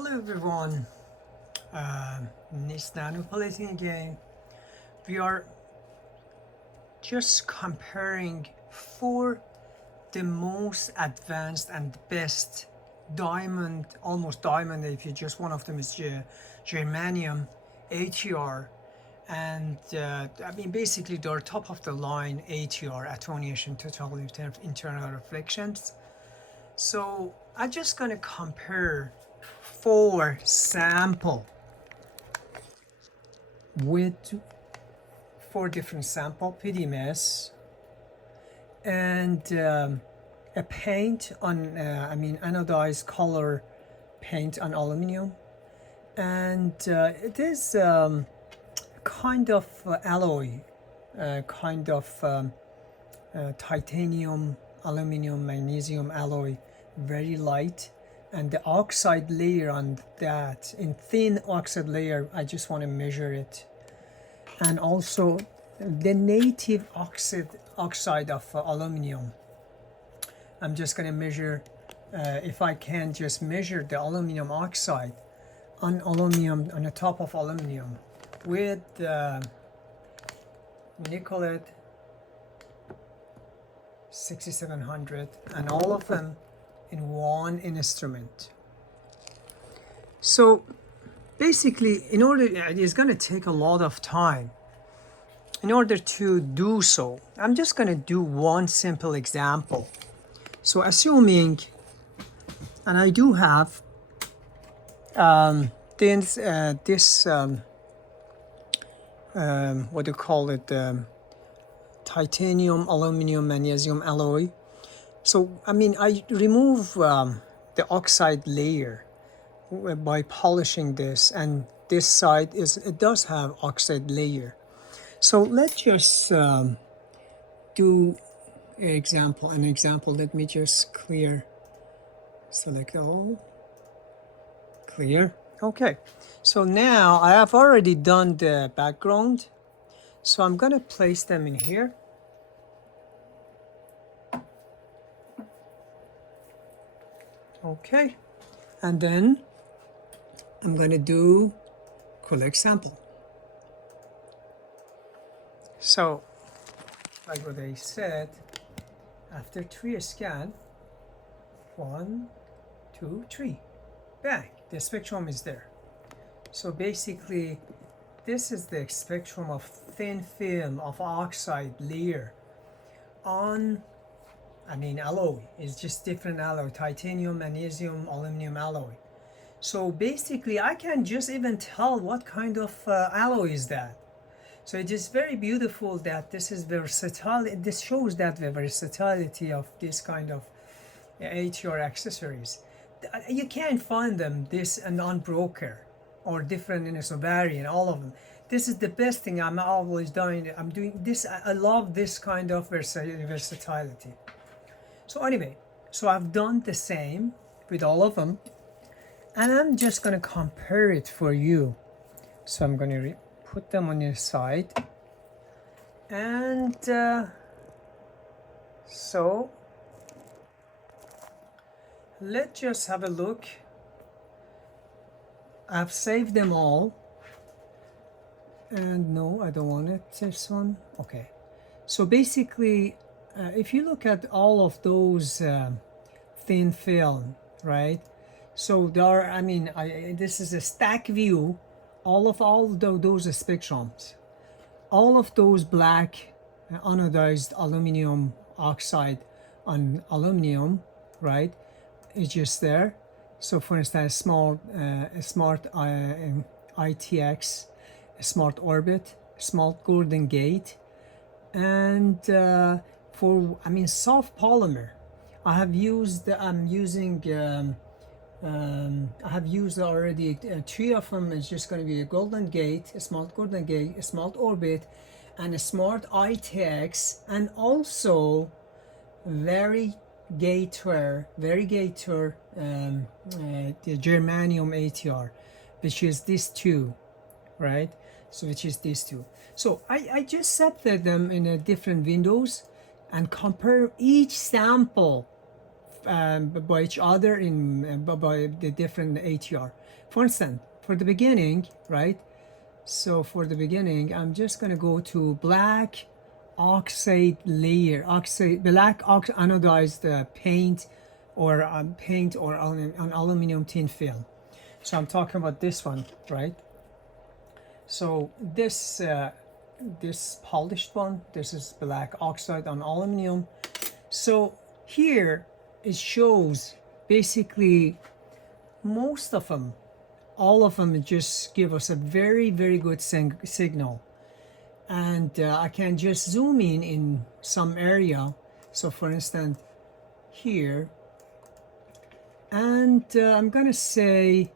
Hello everyone, it's Nicolet again. We are just comparing four the most advanced and best diamond, almost diamond if you just one of them is Germanium ATR, and I mean basically they're top of the line ATR, attenuation, total internal reflections. So I'm just gonna compare four sample with four different sample PDMS and a paint on anodized color paint on aluminum, and it is kind of alloy, kind of titanium, aluminum, magnesium alloy, very light, and the oxide layer on that, in thin oxide layer, I just want to measure it, and also the native oxide of aluminum. I'm just going to measure, if I can just measure the aluminum oxide on aluminum, on the top of aluminum with Nicolet 6700, and all of them in one instrument. So basically, in order, it's going to take a lot of time. In order to do so, I'm just going to do one simple example. So assuming, and I do have this what do you call it, titanium, aluminum, magnesium alloy. So I mean, I remove the oxide layer by polishing this, and this side it does have oxide layer. So let's just do an example. Let me just select all, clear. Okay, so now I have already done the background, so I'm gonna place them in here. Okay, and then I'm gonna do collect sample. So, like what I said, after 3 scan, 1, 2, 3, bang, the spectrum is there. So basically, this is the spectrum of thin film of oxide layer on, alloy. It's just different alloy, titanium, magnesium, aluminum alloy. So basically, I can just even tell what kind of alloy is that. So it is very beautiful that this is versatile. This shows that the versatility of this kind of ATR accessories. You can't find them this on broker or different variant, all of them. This is the best thing I'm always doing. I'm doing this. I love this kind of versatility. So anyway, so I've done the same with all of them, and I'm just gonna compare it for you. So I'm gonna put them on your side, and so let's just have a look. I've saved them all, and no, I don't want it, this one. Okay, so basically, if you look at all of those thin film, right? So there are, this is a stack view, all those spectrums, all of those black anodized aluminum oxide on aluminum, right? It's just there. So for instance, smart iTx, smart orbit, smart Gordon gate, and for soft polymer, I have used. I have used already 3 of them. It's just going to be a Golden Gate, a smart Golden Gate, a smart orbit, and a smart iTx, and also VariGATR, the Germanium ATR, which is these two, right? So which is these two. So I just set them in a different windows and compare each sample by each other in by the different ATR. For instance, for the beginning, right? So for the beginning, I'm just gonna go to black oxide layer, black anodized paint, or an aluminum tin film. So I'm talking about this one, right? So this polished one, this is black oxide on aluminum. So here it shows basically most of them, all of them just give us a very good signal. And I can just zoom in some area. So for instance here, and I'm gonna say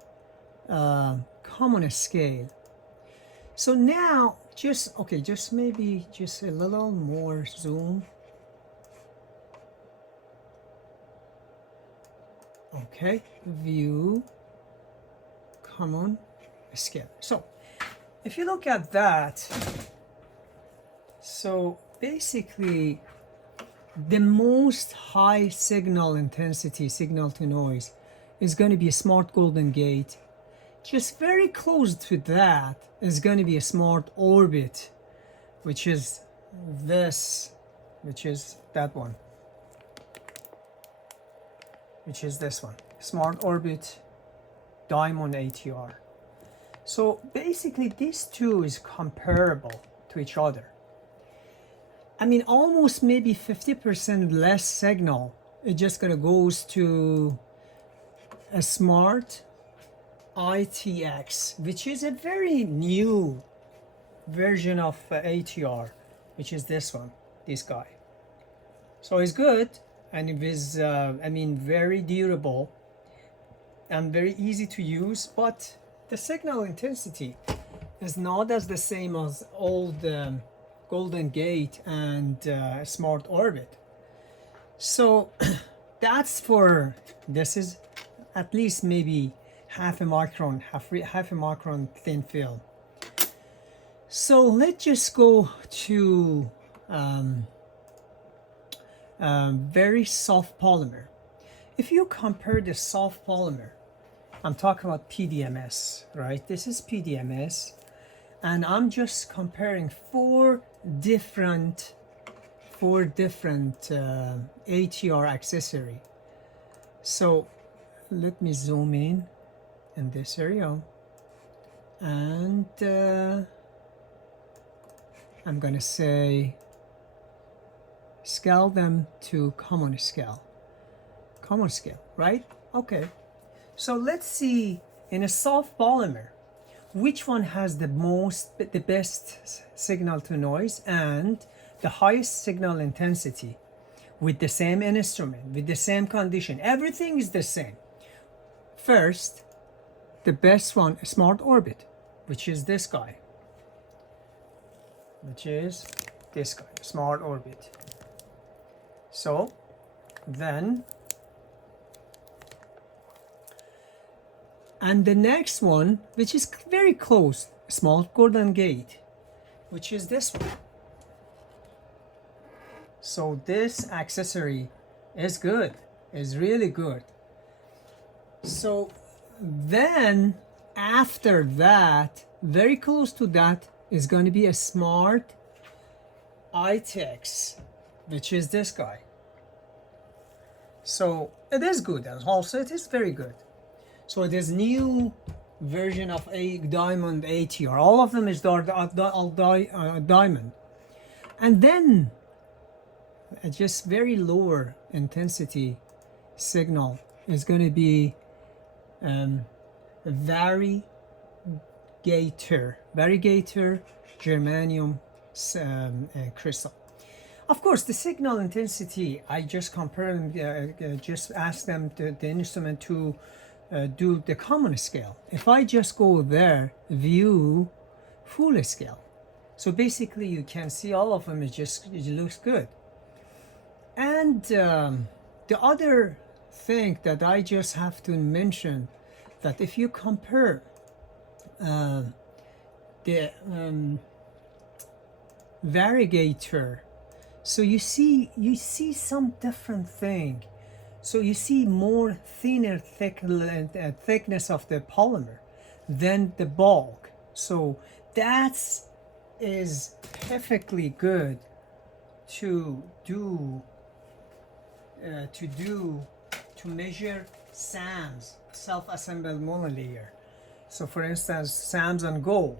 common scale. So now just maybe just a little more zoom. Okay, view, common scale. So if you look at that, so basically the most high signal intensity, signal to noise, is going to be a smart golden gate. Just very close to that is going to be a smart orbit, which is this, which is that one, which is this one, smart orbit diamond ATR. So basically these two is comparable to each other. I mean, almost maybe 50% less signal. It just gonna goes to a smart iTx, which is a very new version of ATR, which is this one, this guy. So it's good, and it is, I mean, very durable and very easy to use, but the signal intensity is not as the same as old Golden Gate and Smart Orbit. So that's for, this is at least maybe half a micron thin film. So let's just go to very soft polymer. If you compare the soft polymer, I'm talking about PDMS, right? This is PDMS, and I'm just comparing four different ATR accessory. So let me zoom in this area, and I'm gonna say scale them to common scale, right? Okay, so let's see in a soft polymer which one has the best signal to noise and the highest signal intensity with the same instrument, with the same condition. Everything is the same. First, the best one, Smart Orbit, which is this guy, Smart Orbit. So then, and the next one, which is very close, Smart Golden Gate, which is this one. So this accessory is good, is really good. So then after that, very close to that, is going to be a smart iTx, which is this guy. So it is good, and also it is very good. So it is new version of a diamond ATR. All of them is diamond. And then just very lower intensity signal is going to be VariGATR Germanium crystal. Of course, the signal intensity, I just compared, just asked them the instrument to do the common scale. If I just go there, view full scale, so basically you can see all of them. It looks good. And the other thing that I just have to mention, that if you compare the VariGATR, so you see some different thing So you see more thinner thickness of the polymer than the bulk. So that's is perfectly good to do to measure SAMs, self-assembled monolayer. So for instance, SAMs on gold.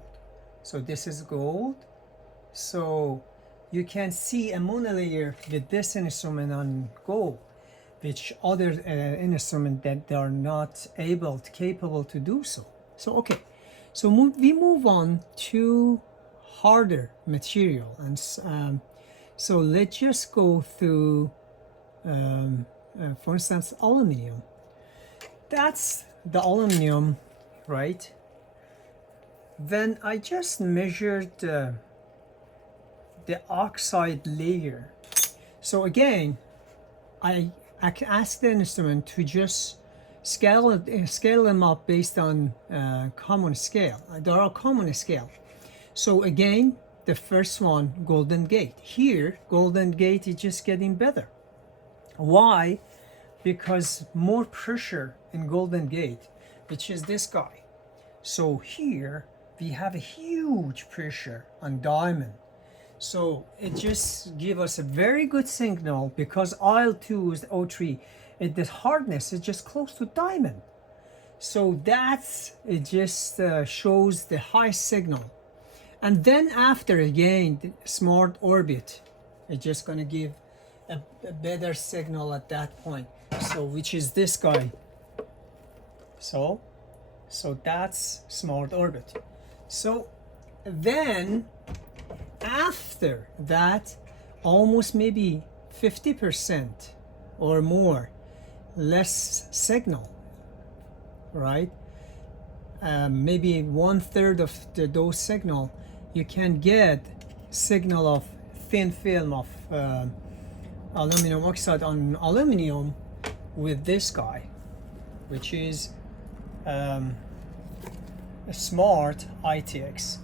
So this is gold. So you can see a monolayer with this instrument on gold, which other instrument that they are not capable to do so. So okay, so we move on to harder material, and so let's just go through, for instance, aluminum. That's the aluminum, right? Then I just measured the oxide layer. So again, I asked the instrument to just scale them up based on common scale. There are common scale. So again, the first one, Golden Gate. Here, Golden Gate is just getting better. Why? Because more pressure in Golden Gate, which is this guy. So here we have a huge pressure on diamond. So it just gives us a very good signal, because IL2 is O3, the hardness is just close to diamond. So it just shows the high signal. And then after, again, the smart orbit, it's just gonna give a better signal at that point. So which is this guy. So that's smart orbit. So then after that, almost maybe 50% or more less signal, right? Maybe 1/3 of those signal, you can get signal of thin film of aluminum oxide on aluminum with this guy, which is a smart ITx.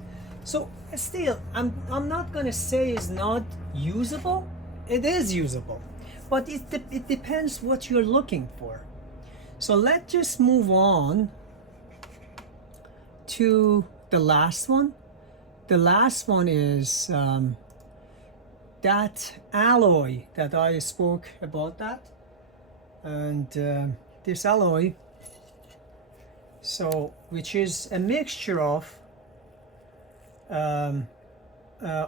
So still, I'm not gonna say it's not usable. It is usable, but it depends what you're looking for. So let's just move on to the last one. The last one is that alloy that I spoke about that, and this alloy, so which is a mixture of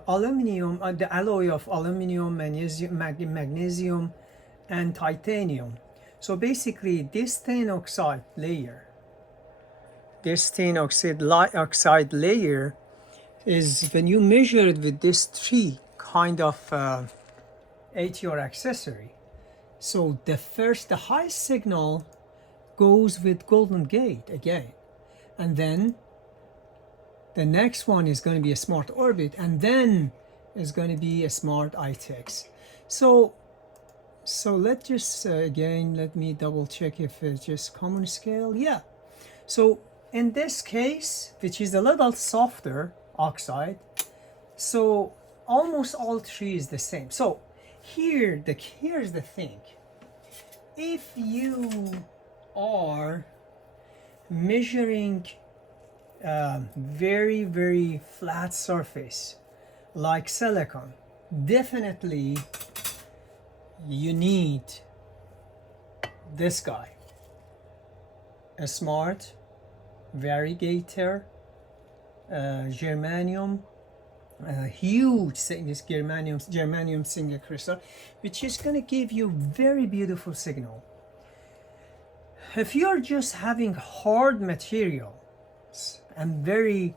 aluminum, the alloy of aluminum, magnesium, and titanium. So basically, this thin oxide layer, is, when you measure it with this three kind of ATR accessory, so the highest signal goes with Golden Gate again, and then the next one is going to be a smart orbit, and then is going to be a smart iTx. So let's just again, let me double check if it's just common scale. Yeah. So in this case, which is a little softer oxide, so almost all three is the same. So here's the thing. If you are measuring very, very flat surface like silicon, definitely you need this guy, a smart VariGATR Germanium, huge this germanium single crystal, which is going to give you very beautiful signal. If you're just having hard material and very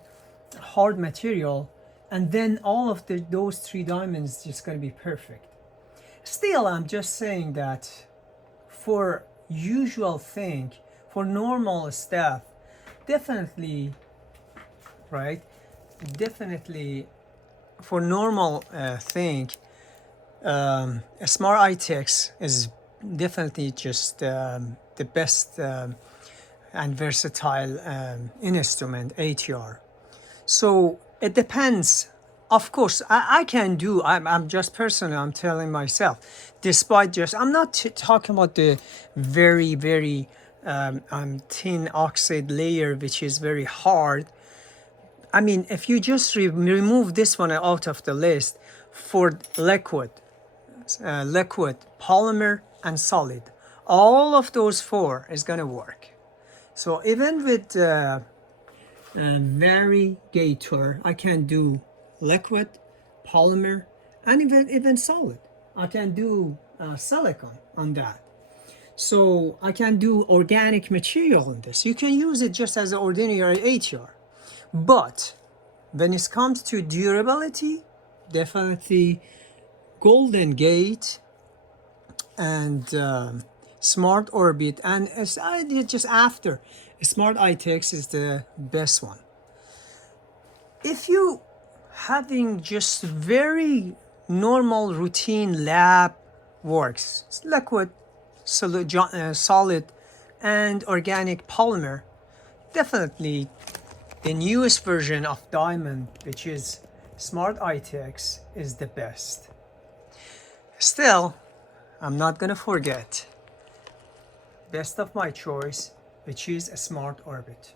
hard material, and then all of those three diamonds just going to be perfect. Still, I'm just saying that for usual thing, for normal stuff, definitely, right? Definitely for normal thing, a smart iTx is definitely just the best and versatile instrument, ATR. So it depends Of course, I can do. I'm just personally. I'm telling myself, despite just I'm not talking about the very thin oxide layer, which is very hard. I mean, if you just remove this one out of the list for liquid, polymer, and solid, all of those four is gonna work. So even with VariGATR, I can do liquid, polymer, and even solid. I can do silicon on that. So I can do organic material on this. You can use it just as an ordinary ATR. But when it comes to durability, definitely Golden Gate and Smart Orbit, and as I did just after, Smart iTx is the best one. If you having just very normal routine lab works, liquid, solid, and organic polymer, definitely the newest version of Diamond, which is Smart iTx, is the best. Still, I'm not gonna forget best of my choice, which is a Smart Orbit.